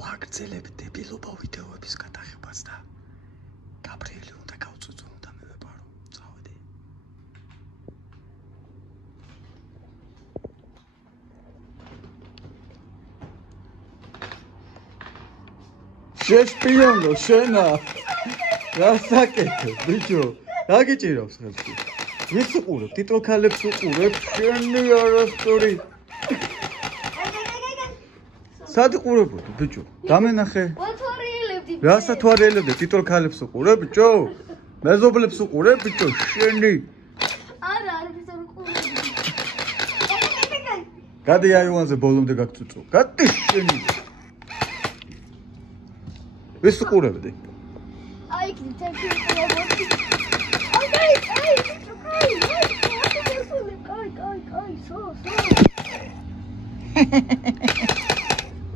ვაგრძელებ დებილობა ვიდეოების გადაღებას და გაბრიელი უნდა გავწუწუნო და მე ვეპარო. წავედი. შეშპიონო შენა. რა საკეთე, ბიჭო? რა გიჭირავს ხელში? ვის უყურებ? ტიტოქალებს უყურებ? შენი არასწორი. სად უყურებოდი, ბიჭო? გამენახე. ვათვალელებდი. რასაც ვარელებდი, ტიტოქალებს უყურებ, ბიჭო? მეზობლებს უყურებ, ბიჭო? შენი. არა, არ უყურებ. გადი აივანზე ბოლომდე გაგწუწო. გადი შენი. ვის უყურებდი? აი, თეთრი უყურებოდი.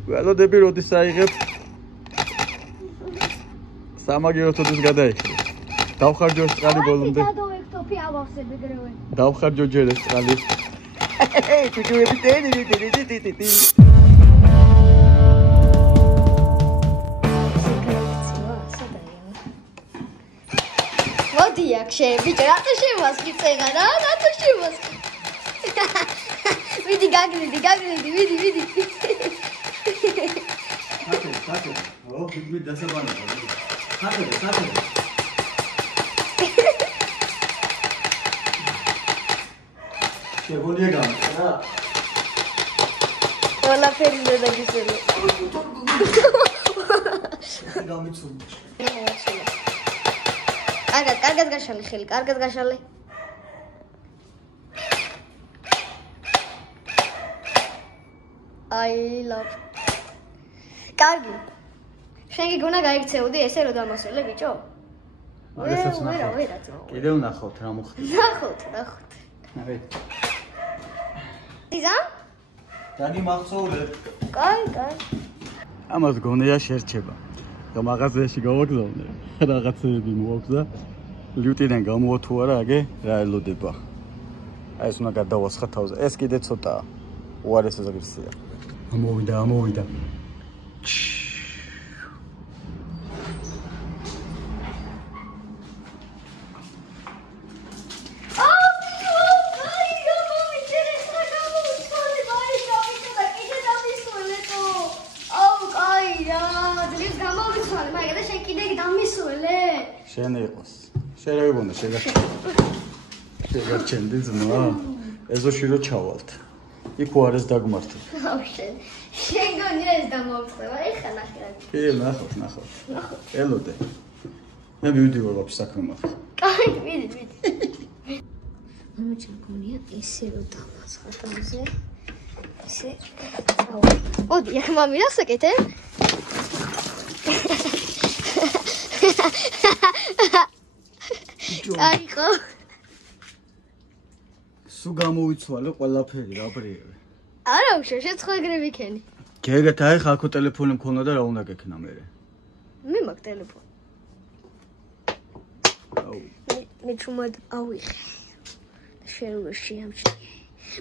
ველოდები როდის აიღებ? სამაგიეროდ როდის გადაიხდე? დავხარჯო სტრალი ბოლომდე. გადავექთოფი ავახსები გრევე. დავხარჯო ჯერ ეს სტრალი. ჩუჩუები ტი. მოდი აქ შენ ბიჭო, რატო შემასკი წეღა რა? რატო შემასკი? ვიდი გაგრიდი, ვიდი. სათე. ო, ვიდი დასაბანებო. სათე. შეგონია გამარა. ყველაფერი უნდა დაგიცელო. გამიცნობ. კარგად გაშალე ხელი, კარგად გაშალე. I love. კარგი. შენ გიგონა გაიქცეოდი ესე რომ დამასვენე ბიჭო? მაგასაც ნახავთ. ვერა. კიდევ ნახავთ რა მოხდა. ნახოთ. აბე. იზა? დაგი მახსოვრებ. კაი. ამას გონია შერჩება. და მაღაზიაში გავაგზავნე. რაღაცები მოაქვს და ლიუტიდან გამოვა თუ არა, აგე რა ელოდება. აი ეს უნდა გადავასხა თავზე. ეს კიდე ცოტაა. უარეს ზაგრისია. ამოვიდა. შენ იყოს. შენ რა გიგონა შეგარჩენდი ძმა. ეზოში რო ჩავალთ. იქ უარეს დაგმართებ. შენ გონია ეს დამოვწევა, ეხლა ნახე რა. კი, ნახავთ. ელოდე. მე მივიდივარ ვაფშე საქმე მაქვს. კაი, ვიდი. მომჩენ გონია ესე რომ დავაცხა თავზე. ესე. ოდი, აქ მამი რა საკეთე? აი ხო. სულ გამოიცვალე ყველაფერი რა ბრიევე. არა უშო, შეცხვეგრები ქენი. გეგეთ აი ხა აქო ტელეფონი მქონდა და რა უნდა გექნა მე. მე მაქვს ტელეფონი. აუ. მე ჩუმად ავიღე. შენ რო შეამჩნიე.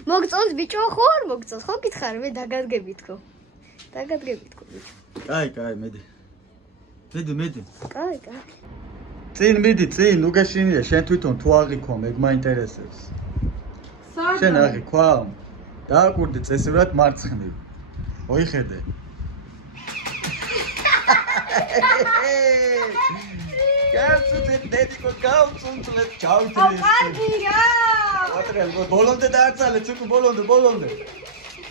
მოგწონს ბიჭო ხო არ მოგწონს? ხო გითხარ მე დაგადგები თქო. ბიჭო. კაი, მედი. კაი. წინ მიდი, უგეშინია, შენ თვითონ თუ აღიქვა, მე მაინტერესებს. შენ აღიქვა? დააკვირდი წესივრად მარცხნივ. მოიხედე. კაცუცეთ დედიკო გავწუნწლეთ ჩავთრეს. კარგია. ვატრიალ ბოლომდე დააცალე, ცუკუ ბოლომდე.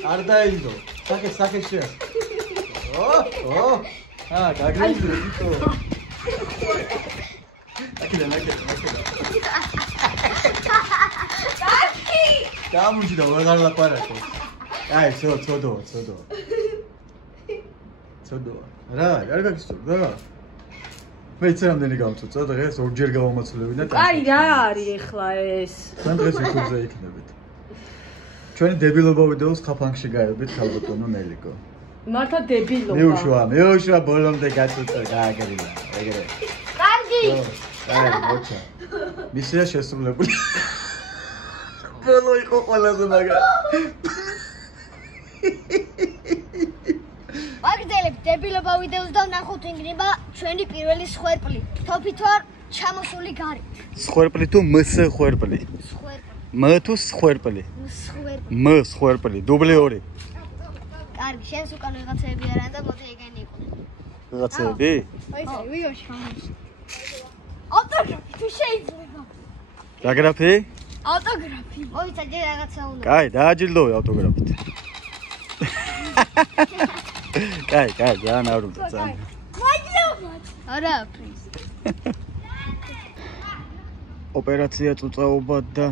არ დაინდო. სახე შეა. ო. გაგრინდი ბიჭო. აკიდა. გამუჯი და ვეღარ ლაპარაკო. აი, ცოდო. რა, არ გაგიწევ რა. მე იცამდენი გავწუწო დღეს ორჯერ გავამოცლებინა. აი რა არის ახლა ეს? თან დღეს YouTube-ზე იქნებით. ჩვენი დებილობა ვიდეოს ხაფანგში გაერებით ქალბატონო ნელიკო. მართა დებილობა. მეუშვა ბოლომდე გაწუწო გააგრილა. ეგრე. კარგი. აი, მოჩა. მისია შესრულებული. ბოლო იყო ყველაზე მაგარი. მაგდე მოგწონს დებილობა ვიდეოს და ნახოთ იქნება ჩვენი პირველი სხვერპლი. თოფით ვარ ჩამოსული გარეთ. სხვერპლი თუ მს სხვერპლი? სხვერპლი. մ თუ სხვერპლი? სხვერპლი. м სხვერპლი. დუბლი 2. კარგი, შენს უკან ვიღაცები არიან და მოდი ეგენი იყვნენ. ვიღაცები? აი, ვიღაში ხამს. ავტოგრაფი თუ შეიძლება. რაგრაფი? ავტოგრაფი. მოიცა ჯერ რაღაცა უნდა. კაი, დააჯილდოვე ავტოგრაფით. კაი, ძალიან ავრუნდა ძალიან. მაგლობად. არა, პრის. ოპერაცია წუწაობა და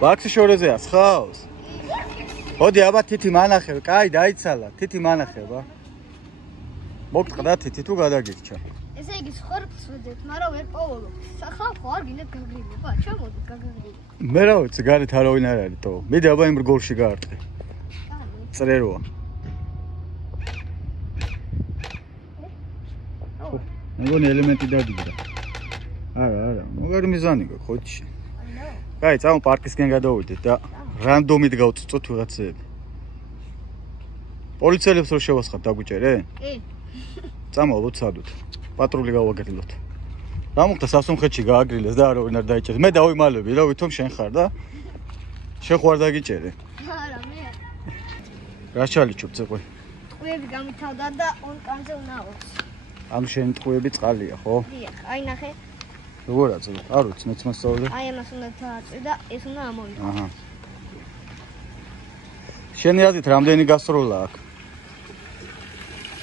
ბაქსი შორეზეა ხავს? მოდი აბა თითი მანახებ, კაი დაიცალა, თითი მანახება. მოგწყდა თითი თუ გადაგირჩა. ესე იგი სხორბს ვეძებთ, მაგრამ ვერ პოულობ. სახალხო არ გინდათ გაგრილება, ჩამოდით გაგრილება. მე რა ვიცი, გარეთ არავინ არ არის თო. მიდი აბა იმ რგოლში გაარტყე. წრეროა. მეგონი ელემენტი დაგიგდა. არა, მაგარი მიზანი გაქვს ხოჩი. კაი, წამო პარკისკენ გადავიდეთ და რანდომით გავწუწოთ ვიღაცები. პოლიციელებს რო შევასხათ დაგვიჭერენ? კი. წამო ლოცადოთ. პატრული გავაგრილოთ. რა მოხდა სასუნხეთში გააგრილეს და არავინ არ დაიჭერეს. მე დავიმალები რა ვითომ შენ ხარ და შენ ხო არ დაგიჭერე. არა, მე არ. რა ჩალიჩობ ციყვი? ტყუები გამითავდა და ონკანზე უნაოს. ამ შენ ტყუები წყალია, ხო? დიახ, აი ნახე. როგორ აწევ? არ ვიცი, მეც მასწავლე. აი ამას უნდა დააწვი და ეს უნდა ამოვიდა. აჰა. შენი აზრით რამდენი გასროლა აქვს?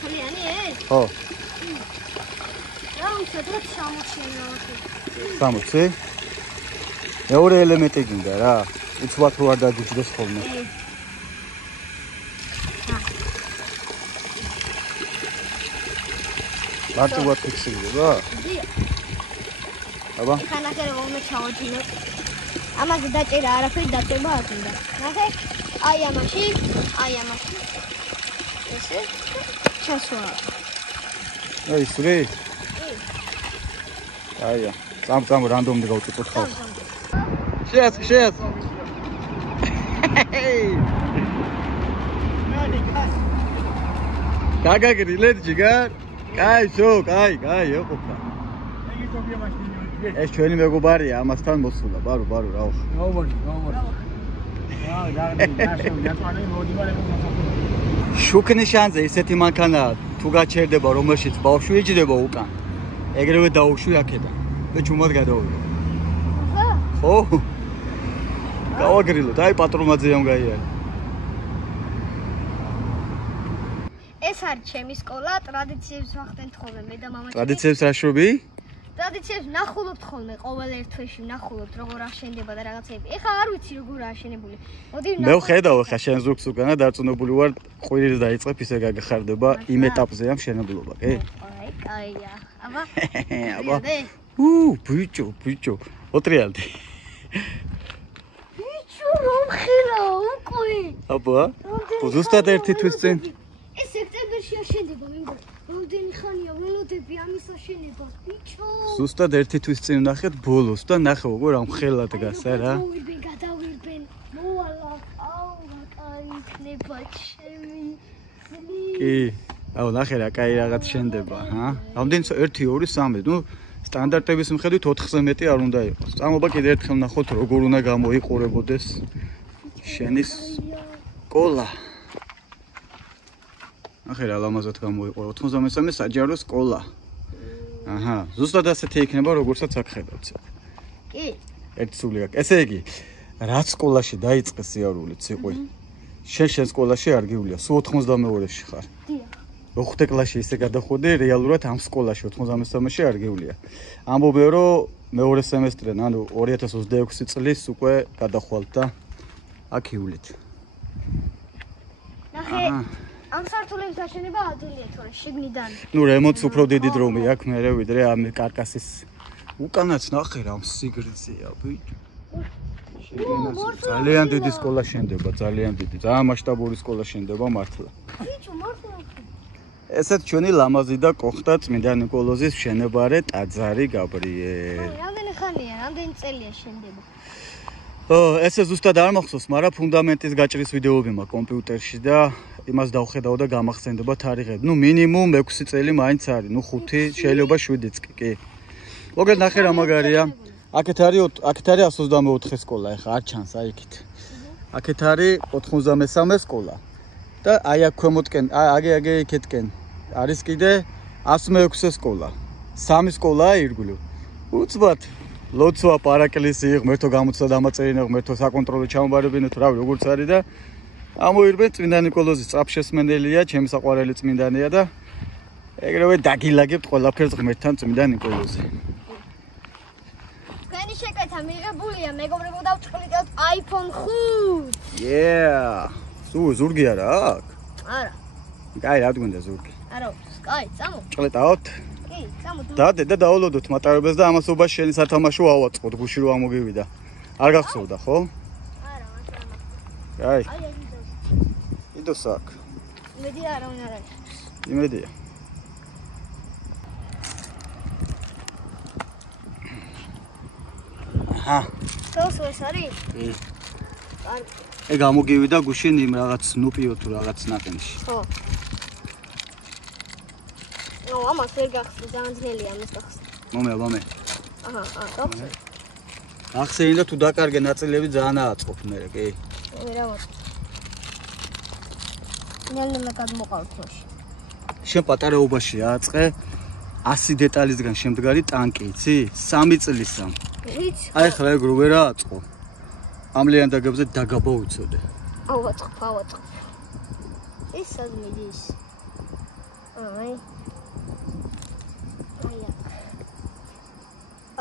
ხალიანი ეს? ხო. რა უცადოთ 60-ში. 60? მეორე ელემენტი გინდა რა. უცბად რო არ დაგიჭდეს ხოლმე. მარტივად ფიქსირდება? დიახ. აბა. ეხლა ნახე რომ უნდა ჩავაჩინო. ამაზე დაჭერა არაფერი დაწება არ უნდა. ნახე? აი ამაში. ესე? ჩასვა. აი სული? აია. წამ რანდომდი გავწუწოთ ხალხ. შეას. გაგაგრილეთ ჯიგარ? კაი, ეყოფა. ეს ჩვენი მეგობარია, ამასთან მოსულა, ბარო, რა ხო. შუქნიშანზე ისეთი მანქანაა, თუ გაჩერდება, რომელშიც ბავშვი იჯდება უკან. ეგრევე დაუშვი აქედან. და ჩუმად გადავიდა. ხო? გავაგრილოთ, აი პატრონაძე ამ გაიარა. ეს არის ჩემი სკოლა, ტრადიციებს ვახდენთ ხოლმე მე და მამაჩემი. ტრადიციებს რა შობი? ტრადიციებს ვნახულობთ ხოლმე ყოველ ერთ თვეში ვნახულობთ როგორ აშენდება და რაღაცები. ეხლა არ ვიცი როგორ აშენებული. მოდი მე ვხედავ ხა შენ ზურგს უკანა დარწმუნებული ვარ ყვირილს დაიწყებ ისე გაგახარდება იმ ეტაპზე ამ შენებლობა, კი? აი, კაია. აბა. აბა. ბიჭო. ოტრიალდი. ბიჭო, რომ ხილა უკვე. აბა. ზუსტად ერთი თვის წინ. ეს სექტემბერში აშენდება, მინდა. რამდენი ხანია ველოდები ამის აშენებას, ბიჭო. ზუსტად ერთი თვის წინ ვნახეთ ბოლოს და ნახე როგორ ამ ხელა დგას რა. გადავირბენ. მოვალა, აუ, რა კაი იქნება ჩემი. კი. აუ ნახე რა კაი რაღაც შენდება, ჰა? რამდენი 1 2 3, ნუ სტანდარტების მიხედვით 4-ზე მეტი არ უნდა იყოს. წამობა კიდე ერთხელ ნახოთ როგორ უნდა გამოიყურებოდეს შენის სკოლა. ახლა რა ლამაზად გამოიყო 93 საჯარო სკოლა. აჰა, ზუსტად ასეთი იქნება როგორცაც აქ ხედავთ. კი. ერთი სული აქვს. ესე იგი, რაც სკოლაში დაიწყეს სიარული ციყვი. შენ სკოლაში არ გივლია, სულ 92-ში ხარ. დიახ. მეხუთე კლასში ისე გადახვედი, რეალურად ამ სკოლაში 93-ში არ გივლია. ამბობენ რომ მეორე სემესტრიდან, ანუ 2026 წლის უკვე გადახვალთ და აქ ივლით. ნახე, ამ სართულების აშენება ადვილია თორე შიგნიდან. ნუ რემონტს უფრო დიდი დრომი აქვს მერე ვიდრე ამ კარკასის უკანაც ნახე რა სიგრძეა ბიჭო. ძალიან დიდი სკოლა შენდება, ძალიან დიდი, ძალიან მასშტაბური სკოლა შენდება მართლა. ესეთ ჩვენი ლამაზი და კოხტა წმინდა ნიკოლოზის მშენებარე ტაძარი გაბრიელ. რამდენი ხანია, რამდენი წელია შენდება? ესე ზუსტად არ მახსოვს, მაგრამ ფუნდამენტის გაჭრის ვიდეოები მაქვს კომპიუტერში და იმას დავხედავ და გამახსენდება თარიღები. ნუ მინიმუმ 6 წელი მაინც არის, ნუ 5, შეიძლება 7-იც კი. მოგეთ ნახე რა მაგარია. აქეთ არის 124 სკოლა, ეხა არ ჩანს აი იქით. აქეთ არის 93 სკოლა. და აი აქ ქვემოთკენ, აგე იქეთკენ არის კიდე 106 სკოლა. 3 სკოლაა ირგვლივ. უცბად ლოცვა, პარაკლისი, ღმერთო გამოცდა დამაწერინა, ღმერთო საკონტროლო ჩამობარებინეთ, რავი როგორც არის და ამოირბენ წმინდა ნიკოლოზის წაფშესმენელია, ჩემი საყვარელი წმინდანია და ეგრევე დაგილაგებთ ყველაფერს ღმერთთან წმინდა ნიკოლოზი. თქვენი შეკეთა მიღებულია, მეგობრებო, დავწყვილეთ iPhone 5. Yeah. ზურგი არა აქ? არა. კაი, რა გვინდა ზურგი? არა, კაი, წამო. ჭყლეტავთ? კი, წამო. დადე და დაულოდოთ მატარებელს და ამასობას შენი სათამაშო ავაწყოთ, გუში რო ამოგივიდა. არ გახსოვდა, ხო? არა, მართლა. კაი. აი, იდოს აქ. იმედი არა უნდა არის. იმედია. აჰა. თოს ეს არის? კი. კარგი. ეგ ამოგივიდა გუშინ იმ რაღაც ნუპიო თუ რაღაც ნაყენში. ხო. ნუ ამას ვერ გახსოვს, ძალიან ძნელია ამას გახსოვს. მომე. აჰა, დაგხსოვე. ახსენე თუ დაკარგე ნაწილები ძალიან ააწყობ მე, კი? რა ვარ. ნელ-ნელა გადმოყავთ თოში. შენ პატარაობაში ააწყე 100 დეტალისგან შემდგარი ტანკი, იცი? 3 წლისა. ვიცი. აი ხლა ეგ რო ვერ ააწყო. ამ ლიანდაგებზე დაგაბა უწოდე. ავაწყობ. ის საზმიდის. აი.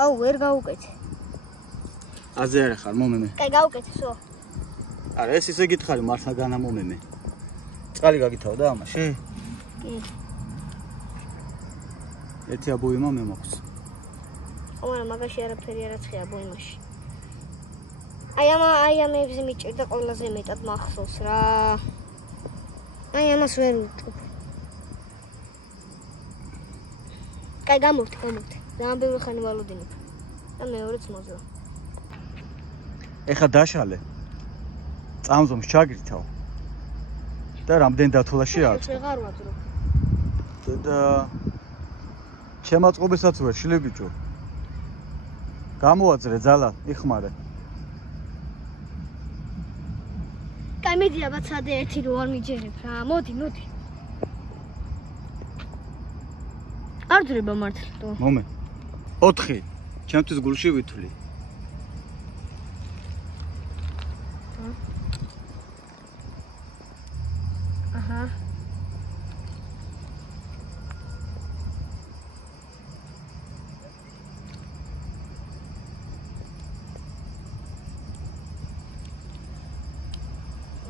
აუ, ვერ გაუკეთე. აზე არა ხარ, მომემე. კაი, გაუკეთე, სო. არა, ეს ისე გითხარი, მართლა განამომემე. წყალი გაგითავ და ამაში? კი. ერთი აბოიმა მე მაქვს. მაგრამ მაგაში არაფერი არ აცხია აბოიმაში. აი ამებზე მიჭირდა ყველაზე მეტად მახსოვს რა. აი ამას ვერ ვიტყვი. კაი, გამოვთე. ძალიან ბევრი ხანი ვალოდინებ. და მეორეც მოძლა. ეხა დაშალე. წამზომს ჩაგირთავ. და რამდენ დათვლაში აწყო. ვეღარ ვაძრო. და ჩემაწყობესაც ვერ შლი ბიჭო. გამოაძრე ძალა, იხმარე. კაი, მედი აბაცადე ერთი რო არ მიჯერებ რა. მოდი. არ ძრება მართლა. მომე. 4. ჩემთვის გულში ვითვლი. აჰა.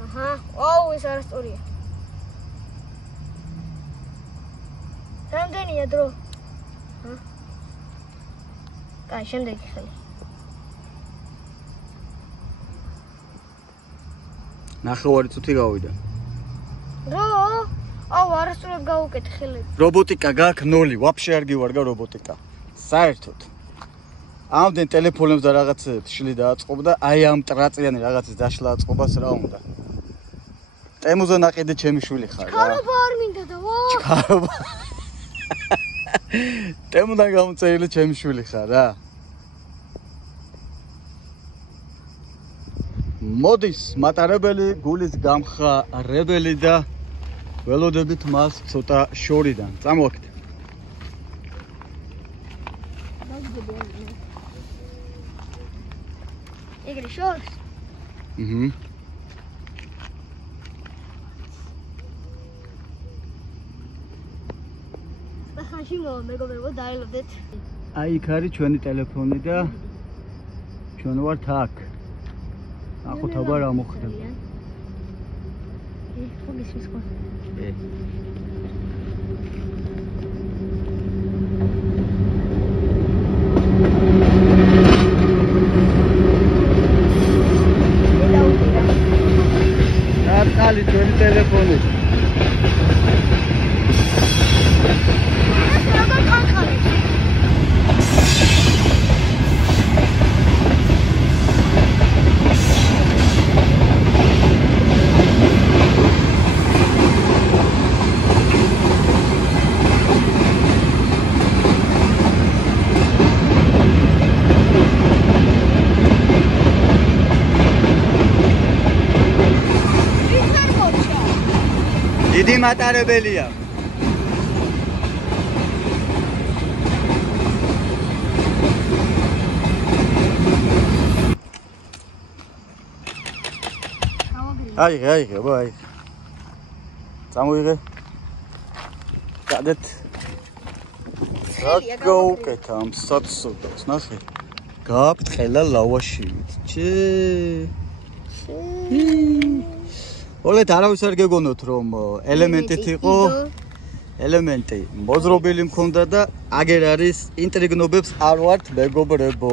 აჰა. აუ, ეს არასწორია. რამდენია დრო? კაი, შემდეგი ხელი. ნახევარი წუთი გავიდა. რო? აუ, არასწორად გაუკეთე ხელები. რობოტიკა გაქვს 0, ვაფშე არ გივარგა რობოტიკა. საერთოდ. ამდენ ტელეფონებს და რაღაცებს შლი დააწყობ და აი ამ ტრაწიანი რაღაცის დაშლა აწყობას რა უნდა. ტემუზე ნაყიდე ჩემი შვილი ხარ რა. ჩქარობა არ მინდა და ვა. ჩქარობა. ტემუდან გამოწერილი ჩემი შვილი ხარ რა. მოდის მატარებელი გულის გამხარებელი და ველოდებით მას ცოტა შორიდან. წამოვაკეთე. ეგრე შორს? აჰა. ახლა მეგობრებო, დაელოდეთ. აი იქ არის ჩვენი ტელეფონი და ჩვენ ვართ აქ. ახოთ აბა რა მოხდება. ხო გისმის ხო? მატარებელია. აიღე, ბაი. წამოიღე. გადეთ. გაკეთე ამ საცოდას, ნახე. გააფრთხილა ლავაშივით. ოლეთ არავის არ გეგონოთ რომ ელემენტით იყო ელემენტი მოძრობილი მქონდა და აგერ არის ინტრიგნობებს არ ვართ მეგობრებო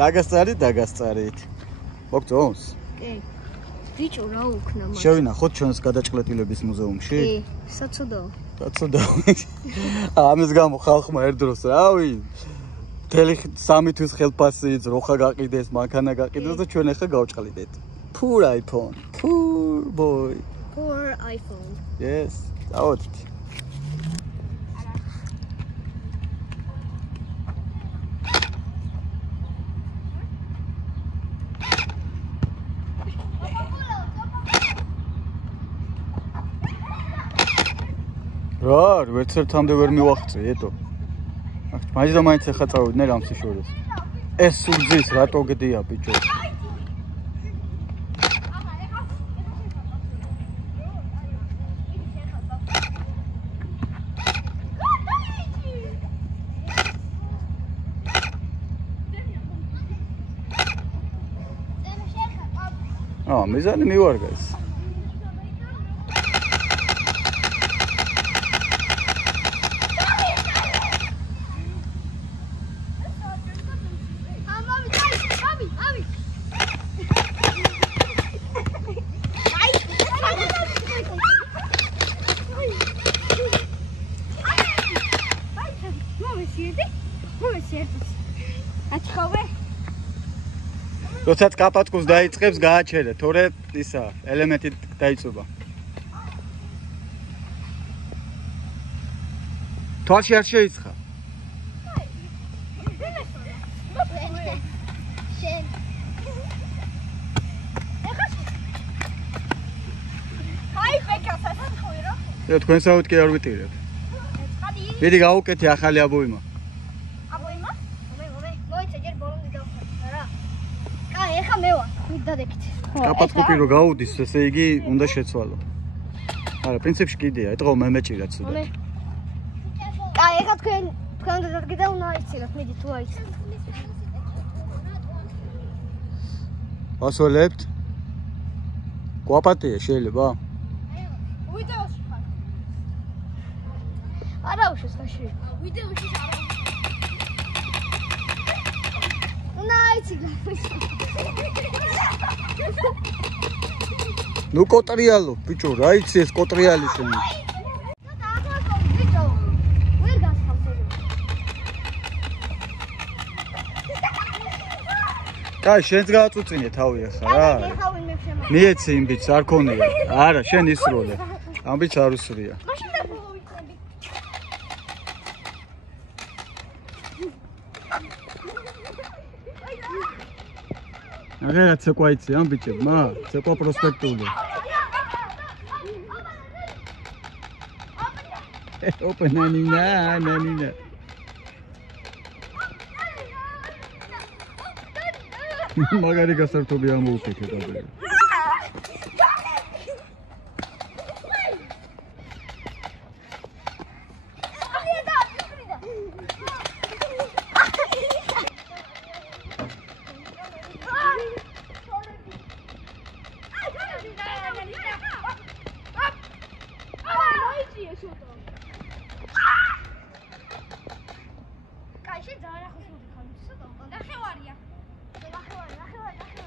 დაგასწარით მოგწონს კი ბიჭო რა უქნა მას შევინახოთ ჩვენს გადაჭყლეტილების მუზეუმში კი საცოდაო ამის გამო ხალხმა ერთდროს რავი მთელი 3 თვის ხელფასიც როხა გაყიდეს მანქანა გაყიდეს და ჩვენ ახლა გავჭყლიდეთ Poor iPhone. Poor boy. Poor iPhone. Yes. Давайте. რა, ვერცერთამდე ვერ მივახწე, ეტო. მაინც და მაინც ახლა წავიდნენ რამ სიშორეს. ეს სულძის რატო გდია, ბიჭო? მიზანი მივარგა ეს. როდესაც კაპატკოს დაიწყებს გააჩერე, თორე ისა ელემენტი დაიწובה. თვალში არ შეიცხა. თქვენსავით კი არ ვიტირებ. დიდი გაუკეთე ახალი აბოიმა. ეხა მე ვარ, მიდადეკით. კაპატკოპი რო გაუდის, ესე იგი უნდა შეცვალო. არა, პრინციპში კიდია, ეტყო მე მეჭირა ცუდად. კაი, ეხა თქვენ უნდა დადგეთ და უნდა აიცილოთ, მიდი თუ აიცილოთ. ასოლებთ? გვაპატია შეიძლება? ვიდეოში ხარ. არა უშესაში. ვიდეოში არა. ნუ კოტრიალო, ბიჭო, რა იცი ეს კოტრიალი შენი? ბიჭო, ვერ გასხავს ეს. კაი, შენც გააწუწინე თავი ახლა რა. მიეცი იმ ბიჭს, არ ქონია. არა, შენ ისროლე. ამ ბიჭს არ უსრია. აგერაც ცეკვა იცი ამ ბიჭებმა? ცეკვა პროსპექტული. ოპა ნანინა. მაგარი გასართობი ამოუკეთე და. კაი, შეიძლება რა ხოსმოდი ხარ? ცოტა, ნახევარია. ნახევარი.